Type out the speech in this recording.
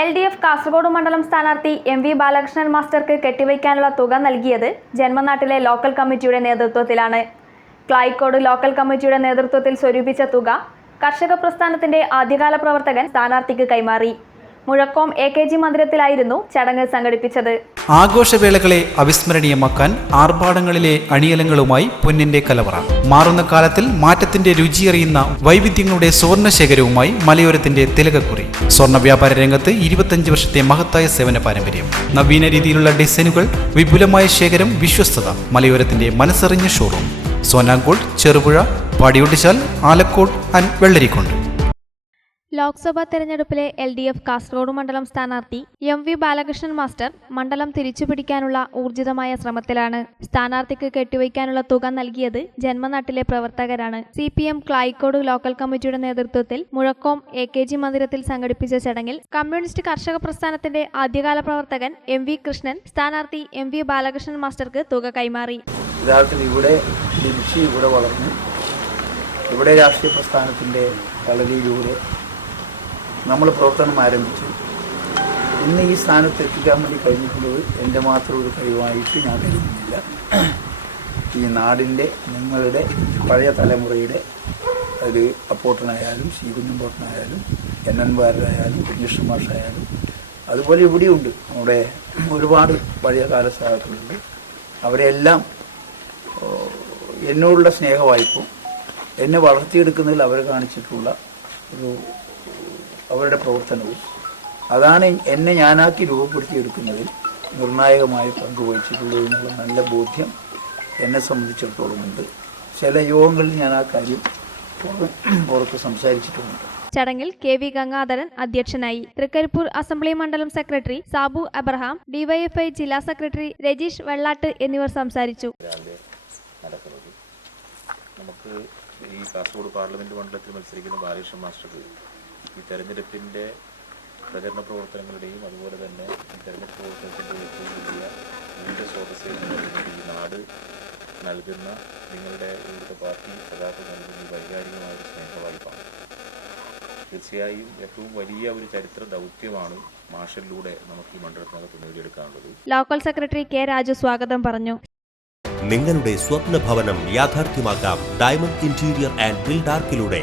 L D F Kasaragod മണ്ഡലം സ്ഥാനാർത്ഥി M V Balakrishnan മാസ്റ്റർക്ക് കെട്ടിവയ്ക്കാനുള്ള തുക നൽകിയത് ജന്മനാട്ടിലെ ലോക്കൽ കമ്മിറ്റിയുടെ നേതൃത്വത്തിലാണ്. ക്ലായിക്കോട് ലോക്കൽ കമ്മിറ്റിയുടെ നേതൃത്വത്തിൽ സ്വരൂപിച്ച തുക കർഷക പ്രസ്ഥാനത്തിന്റെ ആദ്യകാല പ്രവർത്തകൻ സ്ഥാനാർത്ഥിക്ക് കൈമാറി. മുഴക്കോം എ കെ ജി മന്ദിരത്തിലായിരുന്നു ചടങ്ങ് സംഘടിപ്പിച്ചത്. ആഘോഷവേളകളെ അവിസ്മരണീയമാക്കാൻ ആർഭാടങ്ങളിലെ അണിയലങ്ങളുമായി പൊന്നിന്റെ കലവറ. മാറുന്ന കാലത്തിൽ മാറ്റത്തിന്റെ രുചിയറിയുന്ന വൈവിധ്യങ്ങളുടെ സ്വർണശേഖരവുമായി മലയോരത്തിന്റെ തിലകക്കുറി. സ്വർണ വ്യാപാര രംഗത്ത് ഇരുപത്തഞ്ച് വർഷത്തെ മഹത്തായ സേവന പാരമ്പര്യം. നവീന രീതിയിലുള്ള ഡിസൈനുകൾ വിപുലമായ ശേഖരം വിശ്വസ്തത മലയോരത്തിന്റെ മനസ്സറിഞ്ഞ ഷോറൂം സോനാങ്കോട് ചെറുപുഴ പാടിയൊട്ടിച്ചാൽ ആലക്കോട് ആൻഡ് വെള്ളരിക്കുണ്ട്. ലോക്സഭാ തെരഞ്ഞെടുപ്പിലെ എൽ ഡി എഫ് കാസർഗോഡ് മണ്ഡലം സ്ഥാനാർത്ഥി എം വി ബാലകൃഷ്ണൻ മാസ്റ്റർ മണ്ഡലം തിരിച്ചുപിടിക്കാനുള്ള ഊർജിതമായ ശ്രമത്തിലാണ്. സ്ഥാനാർത്ഥിക്ക് കെട്ടിവയ്ക്കാനുള്ള തുക നൽകിയത് ജന്മനാട്ടിലെ പ്രവർത്തകരാണ്. C P M Klayikode local കമ്മിറ്റിയുടെ നേതൃത്വത്തിൽ മുഴക്കോം എ കെ ജി മന്ദിരത്തിൽ സംഘടിപ്പിച്ച ചടങ്ങിൽ കമ്മ്യൂണിസ്റ്റ് കർഷക പ്രസ്ഥാനത്തിന്റെ ആദ്യകാല പ്രവർത്തകൻ എം വി കൃഷ്ണൻ സ്ഥാനാർത്ഥി എം വി ബാലകൃഷ്ണൻ മാസ്റ്റർക്ക് തുക കൈമാറി. ഇവിടെ ഇവിടെ ഇവിടെ രാഷ്ട്രീയ പ്രസ്ഥാനത്തിന്റെ കളരിയിലൂടെ നമ്മൾ പ്രവർത്തനം ആരംഭിച്ചു. ഇന്ന് ഈ സ്ഥാനത്ത് എത്തിക്കാൻ വേണ്ടി കഴിഞ്ഞിട്ടുള്ളത് എന്റെ മാത്രം ഒരു കഴിവായിട്ട് ഞാൻ കരുതുന്നില്ല. ഈ നാടിന്റെ നിങ്ങളുടെ പഴയ തലമുറയുടെ ഒരു അപ്പോട്ടനായാലും ശ്രീകുഞ്ഞമ്പോട്ടനായാലും എൻ എൻ വാരരായാലും കുഞ്ഞിഷ്ണ മാഷായാലും അതുപോലെ ഇവിടെയുണ്ട്. നമ്മുടെ ഒരുപാട് പഴയ കാല സഹാക്കളുണ്ട് അവരെല്ലാം എന്നോടുള്ള സ്നേഹവായ്പും എന്നെ വളർത്തിയെടുക്കുന്നതിൽ അവർ കാണിച്ചിട്ടുള്ള ഒരു അവരുടെ പ്രവർത്തനവും അതാണ് എന്നെ ഞാനാക്കി രൂപപ്പെടുത്തിയെടുക്കുന്നതിൽ നിർണായകമായ പങ്ക് വഹിച്ചിട്ടുള്ളത് എന്നുള്ള നല്ല ബോധ്യം എന്നെ സംബന്ധിച്ചിടത്തോളം ഉണ്ട്. ചില യോഗങ്ങളിൽ ഞാൻ ആ കാര്യം പുറ- പുറത്ത് സംസാരിച്ചിട്ടുമുണ്ട്. ചടങ്ങിൽ കെ വി ഗംഗാധരൻ അധ്യക്ഷനായി തൃക്കരിപ്പൂർ അസംബ്ലി മണ്ഡലം സെക്രട്ടറി സാബു അബ്രഹാം ഡിവൈഎഫ്ഐ ജില്ലാ സെക്രട്ടറി രജീഷ് വെള്ളാട്ട് എന്നിവർ സംസാരിച്ചു. നമുക്ക് ഈ കാസർഗോഡ് പാർലമെന്റ് മണ്ഡലത്തിൽ മത്സരിക്കുന്ന ബാലകൃഷ്ണൻ മാസ്റ്റർക്ക് ഈ തെരഞ്ഞെടുപ്പിന്റെ പ്രചരണ പ്രവർത്തനങ്ങളുടെയും അതുപോലെ തന്നെ ഈ തെരഞ്ഞെടുപ്പ് പ്രവർത്തനത്തിന്റെ ഏറ്റവും വലിയ ഊർജ സ്രോതസ്സുകൾ എന്ന് ഈ നാട് നൽകുന്ന നിങ്ങളുടെ ഇവിടുത്തെ പാർട്ടി സഖാക്കൾ നൽകുന്ന ഈ വൈകാരികമായ ഒരു സ്നേഹവായ്പാണ്. തീർച്ചയായും ഏറ്റവും വലിയ ഒരു ചരിത്ര ദൗത്യമാണ് മാഷലിലൂടെ നമുക്ക് ഈ മണ്ഡലത്തിനകത്ത് നേടിയെടുക്കാനുള്ളത്. ലോക്കൽ സെക്രട്ടറി കെ രാജു സ്വാഗതം പറഞ്ഞു. നിങ്ങളുടെ സ്വപ്ന ഭവനം യാഥാർത്ഥ്യമാക്കാം. Diamond interior and ബിൽഡാർക്കിലൂടെ